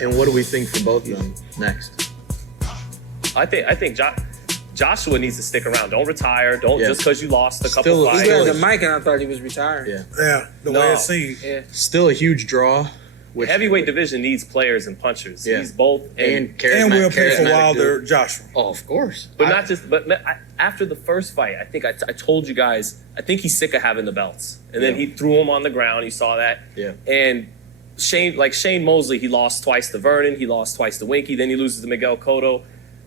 And what do we think for both of them next? I think Joshua needs to stick around. Don't retire. Don't just because you lost a couple fights. He had the mic and I thought he was retired. Yeah, the way it seemed. Yeah. Still a huge draw. The heavyweight division needs players and punchers. He's both and we'll pay for Wilder, Joshua. Oh, of course. But not just. But after the first fight, I think I told you guys. I think he's sick of having the belts, and then he threw him on the ground. You saw that. Yeah. And Shane Mosley, he lost twice to Vernon. He lost twice to Winky. Then he loses to Miguel Cotto.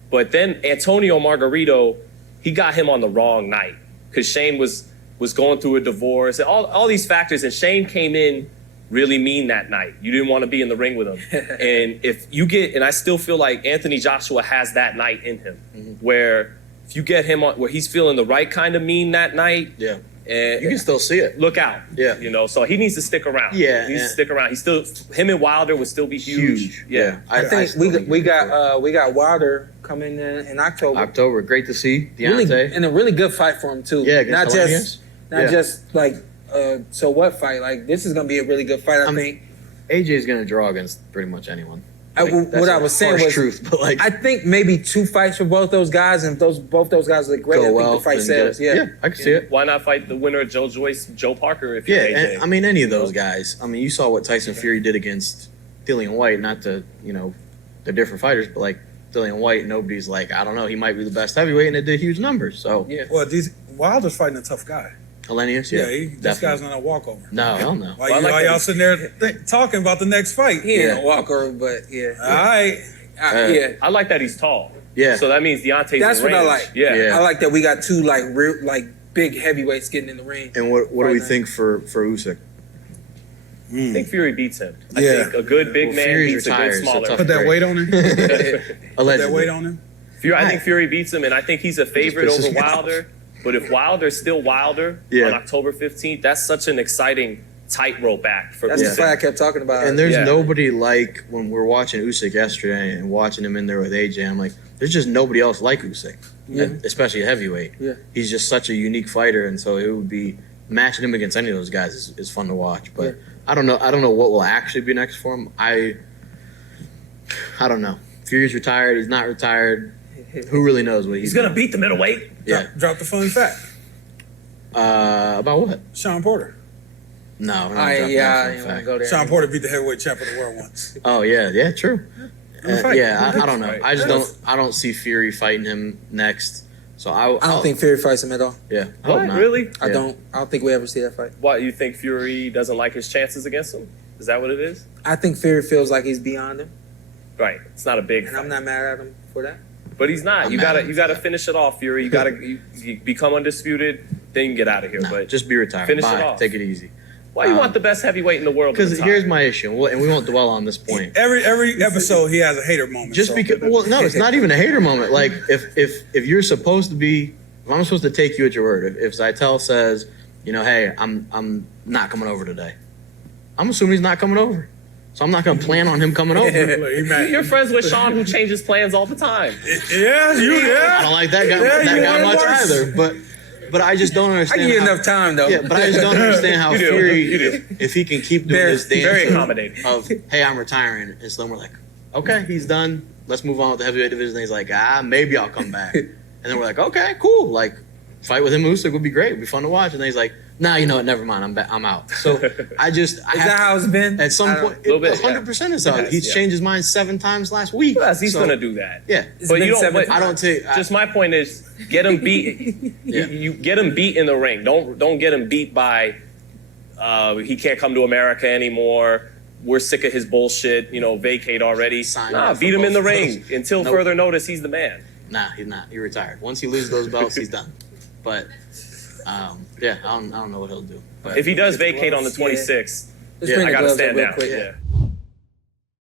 But then Antonio Margarito, he got him on the wrong night because Shane was going through a divorce and all these factors, and Shane came in really mean that night. You didn't want to be in the ring with him. And if you get, and I still feel like Anthony Joshua has that night in him, where if you get him on, where he's feeling the right kind of mean that night, and you can still see it. Look out. Yeah. You know, so he needs to stick around. Yeah. He needs to stick around. He's still, him and Wilder would still be huge. Yeah. I think we got Wilder coming in October. October, great to see. Deontay. Really, and a really good fight for him too. Yeah, not just like so what fight. Like this is gonna be a really good fight. I think AJ's gonna draw against pretty much anyone. What I was saying was truth, but like I think maybe 2 fights for both those guys, and if both those guys are great, I think the fight sells. Yeah, I can see it. Why not fight the winner of Joe Joyce, Joe Parker? If you're AJ? And, I mean any of those guys. I mean, you saw what Tyson Fury did against Dillian White. Not to they're different fighters, but like Dillian White, nobody's like, I don't know, he might be the best heavyweight, and it did huge numbers. So Well, Wilder's fighting a tough guy. Hellenius, this guy's not a walkover. No, hell no. Why y'all sitting there talking about the next fight? He ain't a walkover, but All right. I like that he's tall. Yeah. So that means Deontay's That's in what range. I like. Yeah. I like that we got 2 like big heavyweights getting in the ring. And what do we think for Usyk? I think Fury beats him. I Yeah. think a good big man Fury's beats retired, a good smaller. so Put that weight on him. Put Allegedly. that weight on him. I think Fury beats him, and I think he's a favorite pisses over me off. Wilder. But if Wilder's still Wilder on October 15th, that's such an exciting tightrope act for That's the Usyk. fight I kept talking about. And there's nobody like when we're watching Usyk yesterday and watching him in there with AJ. I'm like, there's just nobody else like Usyk, especially heavyweight. Yeah. He's just such a unique fighter, and so it would be matching him against any of those guys is fun to watch. But I don't know what will actually be next for him. I don't know. Fury's retired. He's not retired. Who really knows what he's gonna beat the middleweight. Yeah. Drop the fun fact. About what? Shawn Porter. No. I didn't want to go there. Shawn Porter beat the heavyweight champ of the world once. Oh yeah, true. I don't know. Fight. I just don't see Fury fighting him next. So I don't think Fury fights him at all. Yeah. I What? hope not. Really? I don't think we ever see that fight. Why, you think Fury doesn't like his chances against him? Is that what it is? I think Fury feels like he's beyond him, Right. It's not a big and fight. I'm not mad at him for that. But he's not. I'm You mad at him gotta for that. finish it off, Fury. You become undisputed, then you can get out of here. No, But just be retired. finish Bye. it off. Take it easy. why you want the best heavyweight in the world? Because here's my issue, and we won't dwell on this point. Every episode he has a hater moment. Just because, no, it's not even a hater moment. Like if you're supposed to be, if I'm supposed to take you at your word. If Zittel says, hey, I'm not coming over today, I'm assuming he's not coming over. So I'm not going to plan on him coming over. You're friends with Shawn, who changes plans all the time. Yeah. I don't like that guy much either. But I just don't understand. I give you enough time though. Yeah, but I just don't understand how Fury, if he can keep doing this dance very accommodating of, hey, I'm retiring, and so then we're like, okay, he's done. Let's move on with the heavyweight division. And he's like, maybe I'll come back. And then we're like, okay, cool. Like, fight with him, Usyk would be great. It'd be fun to watch. And then he's like, nah, you know what? Never mind. I'm out. So Is that how it's been? At some point, 100% is how. He's changed his mind 7 times last week. Yes, he's gonna do that. Yeah, but you don't. But I don't take. Just my point is, get him beat. You get him beat in the ring. Don't get him beat by. He can't come to America anymore. We're sick of his bullshit. Vacate already. Beat him in the ring until further notice. He's the man. Nah, he's not. He retired. Once he loses those belts, he's done. But I don't know what he'll do. But if he does vacate on the 26th, I gotta stand down. Quick. Yeah.